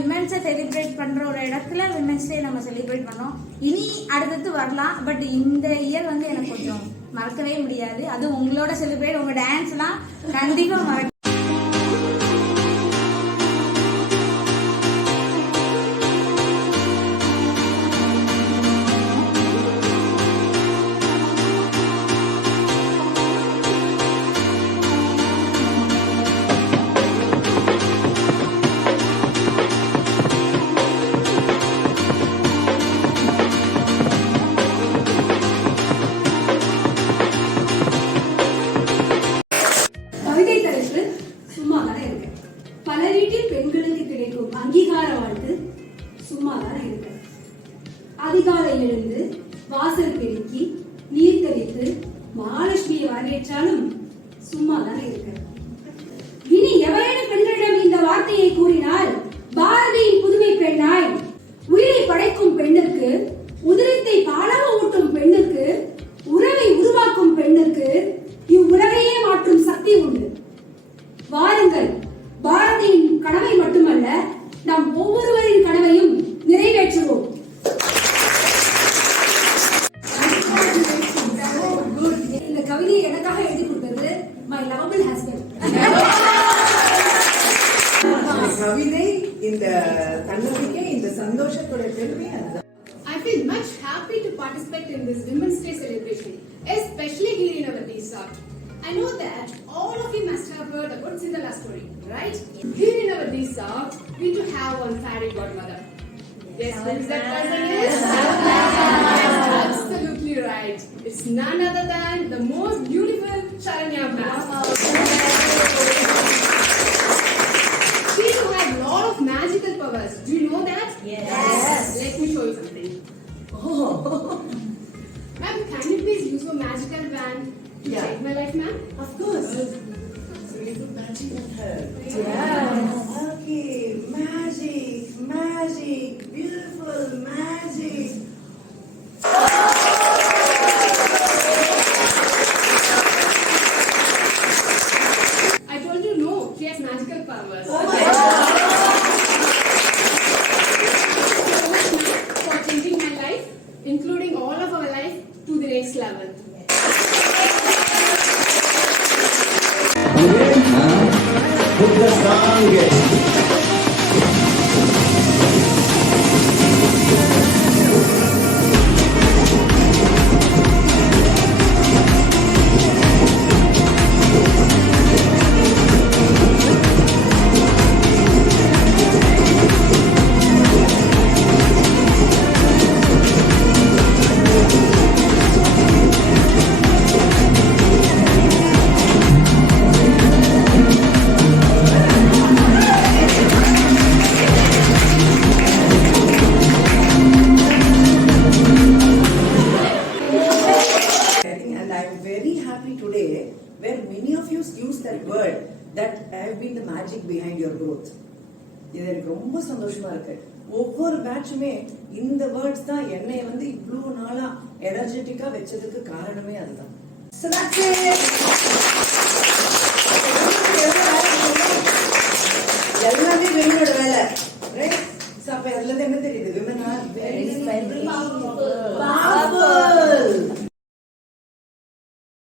விமென்ஸை செலிப்ரேட் பண்ற ஒரு இடத்துல விமென்ஸ் டே நம்ம செலிப்ரேட் பண்ணோம். இனி அடுத்தது வரலாம். பட் இந்த இயர் வந்து எனக்கு கொஞ்சம் மறக்கவே முடியாது. அது உங்களோட செலிப்ரேட், உங்க டான்ஸ்லாம் கண்டிப்பா மறக்க. பல வீட்டில் பெண்களுக்கு கிடைக்கும் அங்கீகார வாழ்த்து சும்மாதான் இருக்கு. அதிகாலை எழுந்து வாசல் பெருக்கி நீர் தெளித்து மகாலட்சுமியை வரவேற்றாலும் சும்மாதான் இருக்கு. இனி எவரேனும் பெண்களிடம் இந்த வார்த்தையை கூறினால், பாரதியின் புதுமை பெண்ணாய் உயிரை படைக்கும் பெண்ணுக்கு, உதிரத்தை பாலக ஊட்டும் பெண்ணுக்கு, உறவை உருவாக்கும் பெண்ணுக்கு இவ்வுலகையே மாற்றும் சக்தி உண்டு. வாருங்கள், பாரதியின் கனவை மட்டுமல்ல, நம் ஒவ்வொருவரின் கனவையும் நிறைவேற்றுவோம். இந்த கவிதையை எனக்காக எழுதி கொடுத்தது மை லவபிள் ஹஸ்பண்ட். கவிதை இந்த தன்னம்பிக்கை, இந்த சந்தோஷத்தோட பெருமை அதுதான். I feel much happy to participate in this Women's Day celebration, especially here in our resort. I know that all of you must have heard about Cinderella story, right? Here in our resort, we do have one fairy godmother. Yes, who is that person is? Absolutely right. It's none other than the most beautiful Sharanya ma'am. She do have lot of magical powers. Do you know that? Yes. Let me show you something. Oh. Ma'am, can you please use your magical wand to Yeah. save my life, ma'am? Of course. So you do magic with her. Yes. Okay, magic, magic, beautiful magic. I told you no, she has magical powers. Oh my God. For changing my life, including all of our life, to the next level. Put the song. Today, where many of you use that word, that have been the magic behind your growth. இது எனக்கு ரொம்ப சந்தோஷமா இருக்கு. ஒவ்வொரு பேட்சுமே இந்த வேர்ட்ஸ் தான் என்னை வந்து இவ்வளவு நாளா எனர்ஜெட்டிக்கா வச்சதுக்கு காரணமே அதுதான். So that's it.